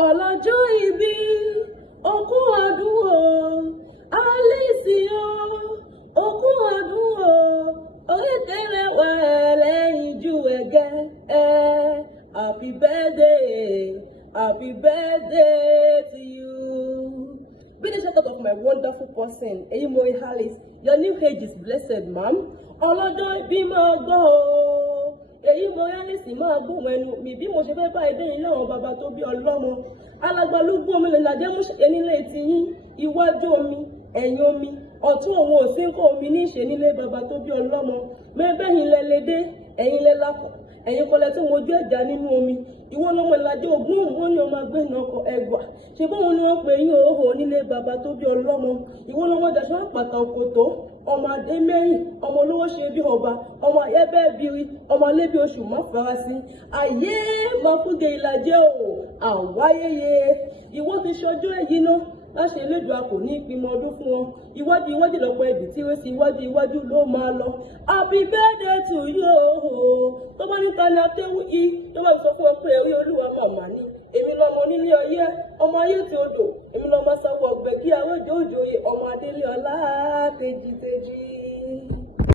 ọlọ́jọ́ ìbí okú ọdún o Alice o okú ọdún o onítẹ̀lẹ̀ wà lẹ́yìn ju ẹ̀gẹ́ happy birthday to you. Be the shout out of my wonderful person Eyimoye Alice. Your new age is blessed, ma'am. Ọlọ́jọ́ ìbí máa gbọ́ o. Eyimoye Alice máa gbóhùn ẹnu mi bí mo ṣe fẹ́ bá ẹbí ilé àwọn bàbá tó bí ọlọ́mọ. Alàgbàlúgbó omi lè làdé mú ṣe nílé ti yín. Iwájú omi, ẹ̀yìn omi, ọ̀tún òun ò sí nǹkan omi ní ìṣe nílé bàbá tó bí ọlọ́mọ. Mẹ́bẹ́yìn lẹ lédè, ẹ̀yin lẹ lápò, ẹ̀yin kọlẹ̀ tó mojú ẹ̀dá nínú omi. Ìwọ lọmọ ìlàjẹ ogún òun ni ọmọ agbẹ́ iná ọkọ̀ ẹgbà. Ṣé bóun ni wọ́n pe yín òhò nílé bàbá tó bí ọlọ́mọ? Ìwọ lọmọ ìdàṣọ́ àpàtà òkòtó. Ọmọ adé mẹ́rin, ọmọ olówó ṣe bí ọba, ọmọ ayẹ́bẹ́ biri, ọmọ alẹ́ bí oṣù mọ́ farasí. Ayé mọ́kúndé ìlàjẹ́ o, àwáyéye. Ìwọ ti ṣọjọ́ èyí ná, láṣẹ elédùn a kò ní ìpinnu ọdún fún wọn. Iwájú lọ́pọ̀ ẹ̀bì tí ó sì iwájú ló máa lọ. Happy birthday to you o. Tó bá níta ni akéwú i, tó bá sọ fún ọ pé orí olúwa màmá ni. Èmi lọmọ nílé ọyẹ́, ọmọ ayé ti odò. Èmi lọmọ sanwó ọgbẹ́ kí àwọn òjòòjòyè ọmọ adélé ọlá tejìde.